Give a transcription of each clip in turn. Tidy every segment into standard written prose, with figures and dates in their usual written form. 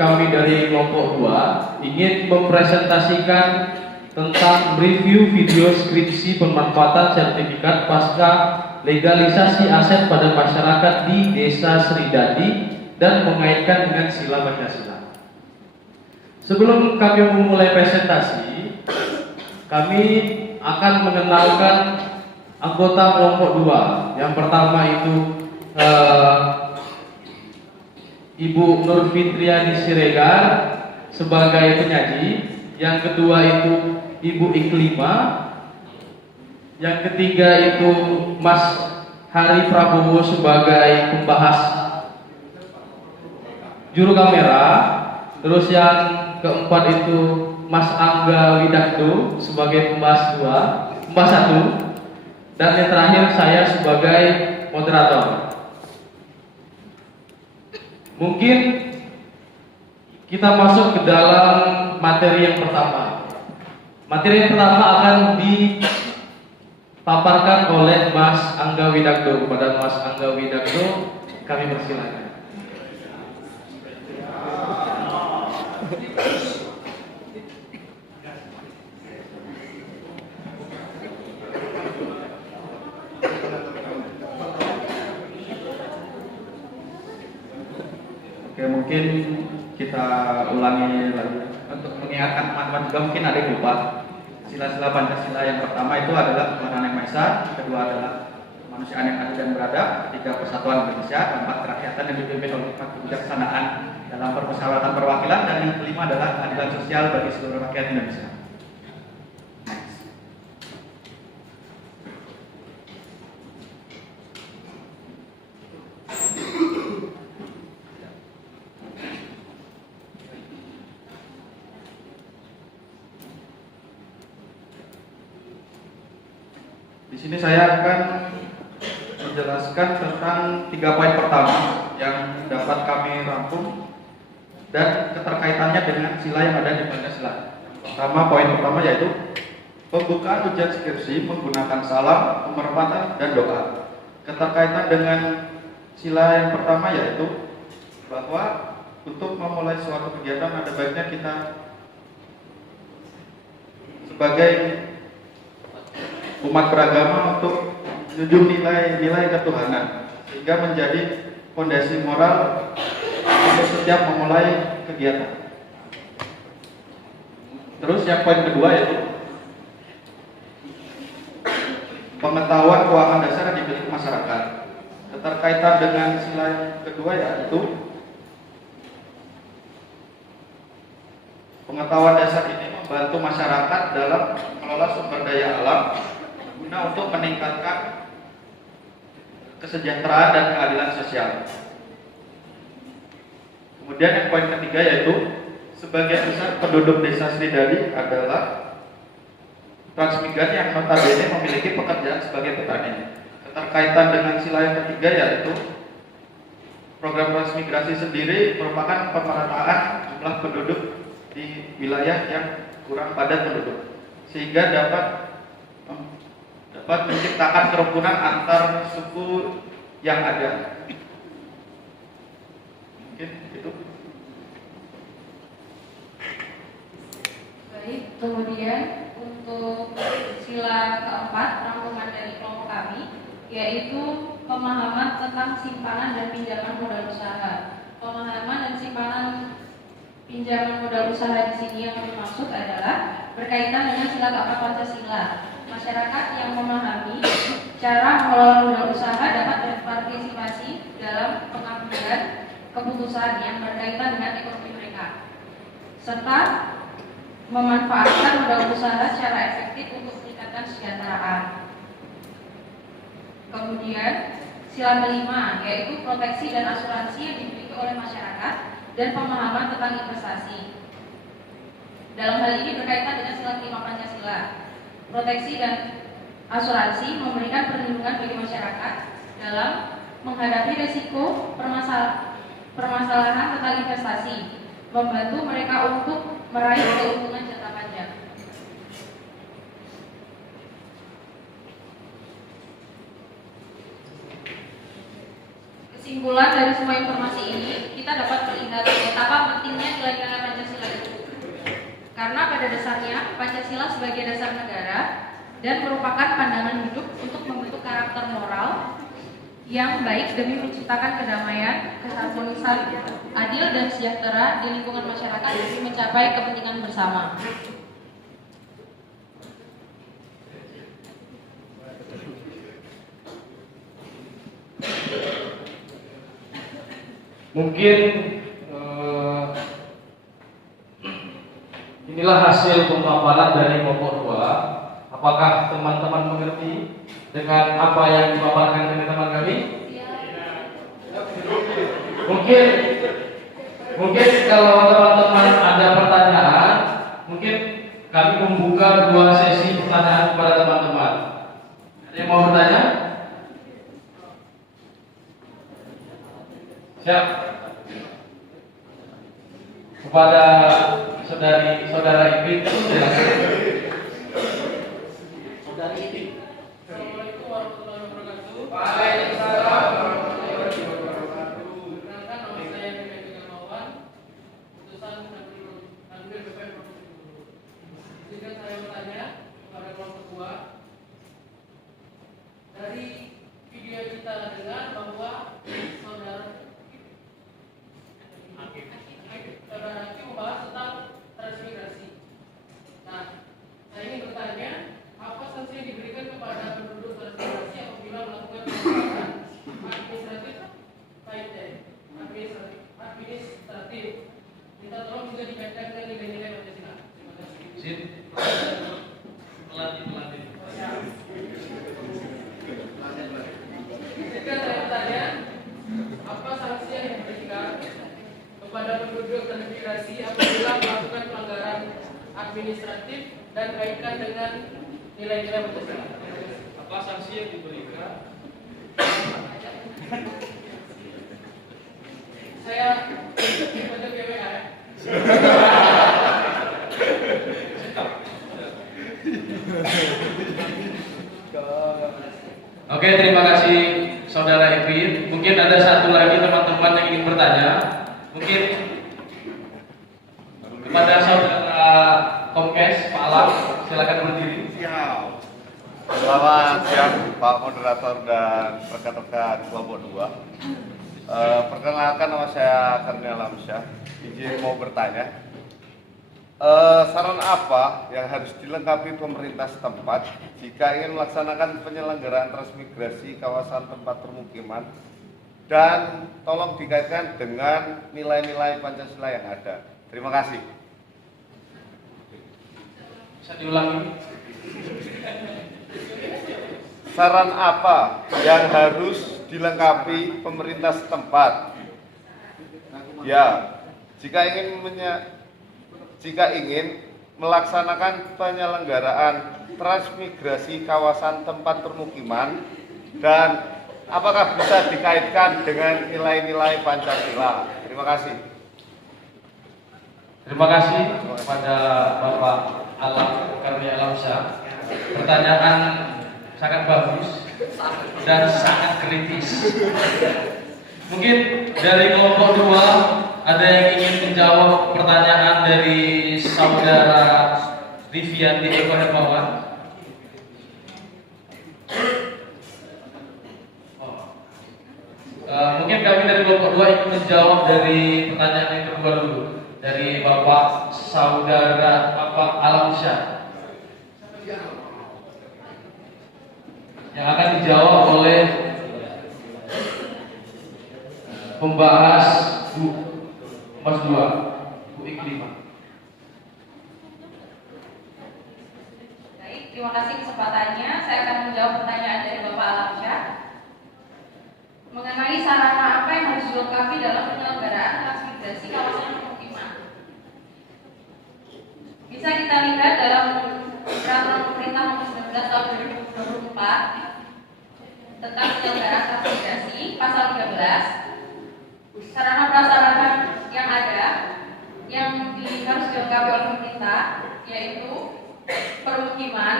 kami dari kelompok 2 ingin mempresentasikan tentang review video skripsi pemanfaatan sertifikat pasca legalisasi aset pada masyarakat di Desa Sridadi dan mengaitkan dengan sila Pancasila. Sebelum kami memulai presentasi, kami akan mengenalkan anggota kelompok 2. Yang pertama itu Ibu Nur Fitriani Siregar sebagai penyaji. Yang kedua itu Ibu Iklima. Yang ketiga itu Mas Hari Prabowo sebagai pembahas juru kamera. Terus yang keempat itu Mas Angga Widakdo sebagai pembahas 1. Dan yang terakhir saya sebagai moderator. Mungkin kita masuk ke dalam materi yang pertama. Materi yang pertama akan dipaparkan oleh Mas Angga Widakdo. Kepada Mas Angga Widakdo kami persilakan. Oke, mungkin kita ulangi lagi untuk mengingatkan teman-teman juga mungkin ada yang lupa. Sila-sila Pancasila yang pertama itu adalah Tuhan Yang Maha Esa, kedua adalah kemanusiaan yang adil dan beradab, ketiga persatuan Indonesia, keempat kerakyatan yang dipimpin oleh hikmat kebijaksanaan dalam permusyawaratan perwakilan, dan yang kelima adalah keadilan sosial bagi seluruh rakyat Indonesia. Di sini saya akan menjelaskan tentang 3 poin pertama yang dapat kami rangkum dan keterkaitannya dengan sila yang ada di Pancasila. Pertama, poin pertama yaitu pembukaan ujian skripsi menggunakan salam, penghormatan, dan doa. Keterkaitan dengan sila yang pertama yaitu bahwa untuk memulai suatu kegiatan ada baiknya kita sebagai umat beragama untuk menjunjung nilai-nilai ketuhanan sehingga menjadi fondasi moral untuk setiap memulai kegiatan. Terus yang poin kedua yaitu pengetahuan keuangan dasar yang dimiliki masyarakat. Keterkaitan dengan sila yang kedua yaitu pengetahuan dasar ini membantu masyarakat dalam mengelola sumber daya alam guna untuk meningkatkan kesejahteraan dan keadilan sosial. Kemudian yang poin ketiga yaitu sebagian besar penduduk Desa Sridadi adalah transmigran yang notabene memiliki pekerjaan sebagai petani. Keterkaitan dengan sila yang ketiga yaitu program transmigrasi sendiri merupakan pemerataan jumlah penduduk di wilayah yang kurang padat penduduk sehingga dapat menciptakan kerukunan antar suku yang ada. Mungkin itu. Baik, kemudian untuk sila keempat rangkuman dari kelompok kami yaitu pemahaman tentang simpanan dan pinjaman modal usaha. Pemahaman dan simpanan pinjaman modal usaha di sini yang kami maksud adalah berkaitan dengan sila keempat Pancasila. Masyarakat yang memahami cara mengelola modal usaha dapat berpartisipasi dalam pengambilan keputusan yang berkaitan dengan ekonomi mereka, serta memanfaatkan modal usaha secara efektif untuk meningkatkan kesejahteraan. Kemudian sila kelima yaitu proteksi dan asuransi yang dimiliki oleh masyarakat dan pemahaman tentang investasi. Dalam hal ini berkaitan dengan sila kelima Pancasila. Proteksi dan asuransi memberikan perlindungan bagi masyarakat dalam menghadapi risiko permasalahan tentang investasi, membantu mereka untuk meraih keuntungan jangka panjang. kesimpulan dari semua informasi ini, kita dapat melihat betapa pentingnya nilai-nilai Pancasila itu. Karena pada dasarnya Pancasila sebagai dasar negara dan merupakan pandangan hidup untuk membentuk karakter moral yang baik demi menciptakan kedamaian, keharmonisan, adil dan sejahtera di lingkungan masyarakat demi mencapai kepentingan bersama. Mungkin inilah hasil pemaparan dari kelompok 2. Apakah teman-teman mengerti dengan apa yang dipaparkan teman-teman kami? Mungkin kalau teman-teman ada pertanyaan, mungkin kami membuka 2 sesi pertanyaan kepada teman-teman. Ada yang mau bertanya? Siap. Kepada saudara Ibu, silakan. Saudari Ibu. Assalamualaikum warahmatullahi wabarakatuh. Waalaikumsalam warahmatullahi wabarakatuh. Perkenalkan, nama saya Budi Gamawan, utusan Kanwil BPM Provinsi Bengkulu. Jika saya bertanya kepada kelompok 2, dari video yang kita dengar bahwa saudara Aki membahas tentang transmigrasi. Nah, saya ingin bertanya, apa sanksi yang diberikan kepada penduduk transmigrasi apabila melakukan pelanggaran administratif administratif? Minta tolong juga dikaitkan dengan nilai-nilai Pancasila. Terima kasih. Sip. Pelatih. Jika saya bertanya, apa sanksi yang diberikan kepada penduduk transmigrasi apabila melakukan pelanggaran administratif dan kaitkan dengan nilai-nilai Pancasila? Apa sanksi yang diberikan? Saya baca GWA ya. Oke, terima kasih saudara Ipin. Mungkin ada satu lagi teman-teman yang ingin bertanya. Mungkin kepada saudara Komkes Pak Alam, silakan berdiri. Siap. Selamat siang Pak Moderator dan rekan-rekan kelompok 2. Perkenalkan, nama saya Karni Alamsyah. Izin mau bertanya, saran apa yang harus dilengkapi pemerintah setempat jika ingin melaksanakan penyelenggaraan transmigrasi kawasan tempat permukiman, dan tolong dikaitkan dengan nilai-nilai Pancasila yang ada. Terima kasih. Bisa diulangi? Saran apa yang harus dilengkapi pemerintah setempat? Ya, jika ingin melaksanakan penyelenggaraan transmigrasi kawasan tempat permukiman, dan apakah bisa dikaitkan dengan nilai-nilai Pancasila? Terima kasih. Terima kasih kepada Bapak Alam Karni Alamsyah. Pertanyaan sangat bagus dan sangat kritis. Mungkin dari kelompok 2 ada yang ingin menjawab pertanyaan dari saudara Rivianti Eko Hermawan. Mungkin kami dari kelompok 2 ingin menjawab dari pertanyaan yang kedua dulu, dari Bapak Saudara Bapak Alamsyah, yang akan dijawab oleh pembahas Mas 2, Bu Iklima. Baik, terima kasih kesempatannya. Saya akan menjawab pertanyaan dari Bapak Alamsyah mengenai sarana apa yang harus dilengkapi dalam penyelenggaraan transmigrasi kawasan permukiman. Bisa kita lihat dalam Peraturan Pemerintah Nomor 19 Tahun 2024 tentang penyelenggaraan transmigrasi, pasal 13. Sarana prasarana yang ada yang harus dilengkapi oleh pemerintah yaitu permukiman,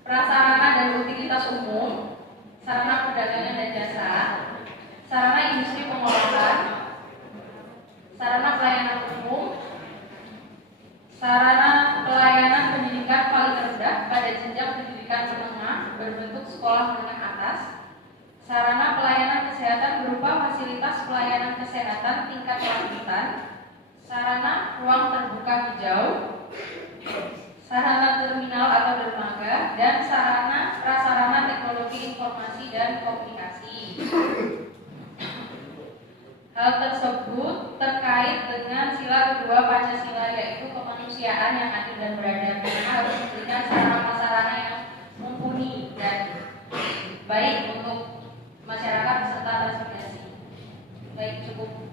prasarana dan utilitas umum, sarana perdagangan dan jasa, sarana industri berbentuk sekolah menengah atas, sarana pelayanan kesehatan berupa fasilitas pelayanan kesehatan tingkat lanjutan, sarana ruang terbuka hijau, sarana terminal atau dermaga, dan sarana prasarana teknologi informasi dan komunikasi. Hal tersebut terkait dengan sila kedua Pancasila, yaitu kemanusiaan yang adil dan beradab, karena harus memberikan sarana-sarana yang mumpuni dan baik untuk masyarakat peserta transmigrasi. Baik, cukup.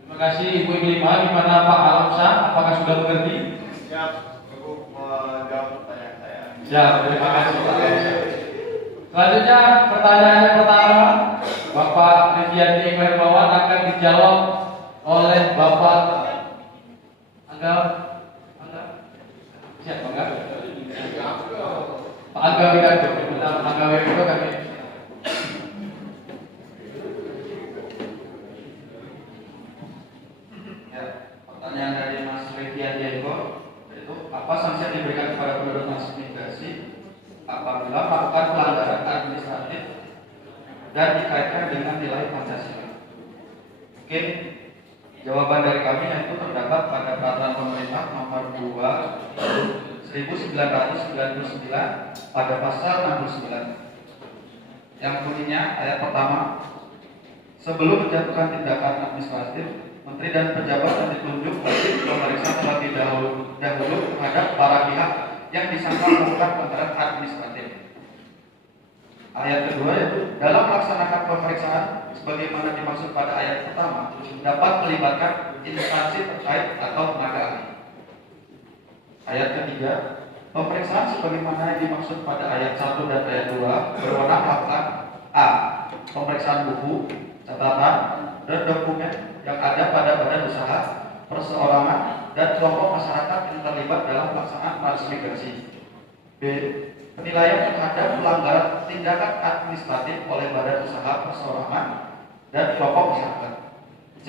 Terima kasih Ibu Iklima. Gimana Pak Alamsyah? Apakah sudah mengerti? Siap, cukup menjawab pertanyaan saya. Siap, terima kasih Pak Alamsyah. Selanjutnya pertanyaan yang pertama, Bapak Riviandi Hermawan akan dijawab oleh Bapak Angga. Siapa Angga? Pak Angga Wiranto. Angga Wiranto kami. Ya, pertanyaan dari Mas Riviandi yaitu apa sanksi yang diberikan kepada penduduk transmigrasi apabila melakukan pelanggaran administratif dan dikaitkan dengan nilai Pancasila? Mungkin jawaban dari kami yaitu terdapat pada Peraturan Pemerintah Nomor 2 1999 pada pasal 69 yang bunyinya ayat pertama, sebelum menjatuhkan tindakan administratif, Menteri dan pejabat yang ditunjuk wajib memeriksa terlebih dahulu terhadap para pihak yang disangka melakukan pelanggaran administratif. Ayat kedua yaitu dalam melaksanakan pemeriksaan sebagaimana dimaksud pada ayat pertama dapat melibatkan instansi terkait atau tenaga ahli. Ayat ketiga, pemeriksaan sebagaimana dimaksud pada ayat 1 dan ayat 2 berwenang melakukan a. pemeriksaan buku, catatan, dan dokumen yang ada pada badan usaha, perseorangan, dan kelompok masyarakat yang terlibat dalam pelaksanaan transmigrasi. B. Penilaian terhadap pelanggaran tindakan administratif oleh badan usaha, perseorangan, dan kelompok masyarakat. C.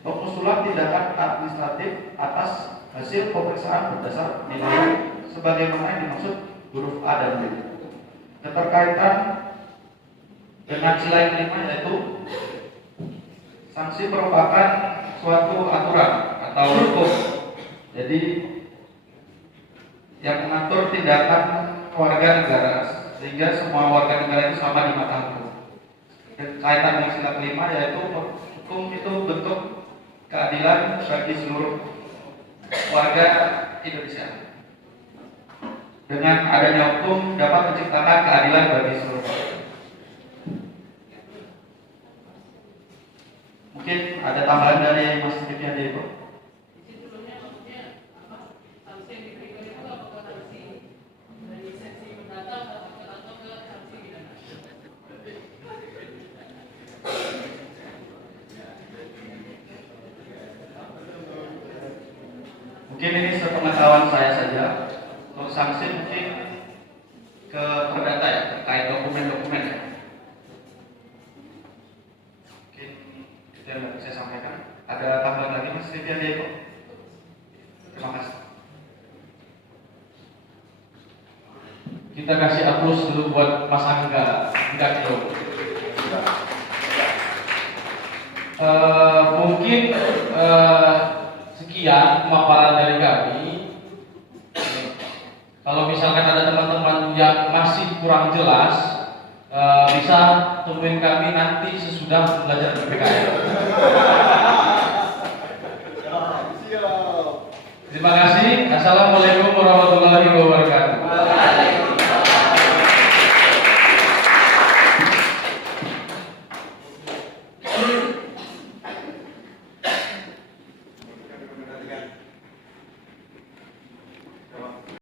Pengusulan tindakan administratif atas hasil pemeriksaan berdasar nilai sebagaimana yang dimaksud huruf A dan B. Keterkaitan dengan sila yang kelima yaitu sanksi merupakan suatu aturan atau hukum. Jadi yang mengatur tindakan warga negara sehingga semua warga negara itu sama di mata hukum. Kaitan dengan sila kelima yaitu hukum itu bentuk keadilan bagi seluruh warga Indonesia. Dengan adanya hukum dapat menciptakan keadilan bagi seluruh warga. Mungkin ada tambahan dari Mas Riviandi itu. Sebelumnya maksudnya apa? Sanksi yang diberikan itu apakah sanksi dari sanksi perdata atau ke sanksi pidana? Mungkin ini sepengetahuan saya saja. Untuk sanksi mungkin ke perdata ya, terkait dokumen-dokumen ya. Mungkin itu yang bisa saya sampaikan. Ada tambahan lagi Mas Riviandi itu? Terima kasih. Kita kasih aplaus dulu buat Mas Angga Wiranto. Mungkin sekian pemaparan dari kami. Kalau misalkan ada teman-teman yang masih kurang jelas, bisa temuin kami nanti sesudah belajar PPKN. Terima kasih. Assalamualaikum warahmatullahi wabarakatuh.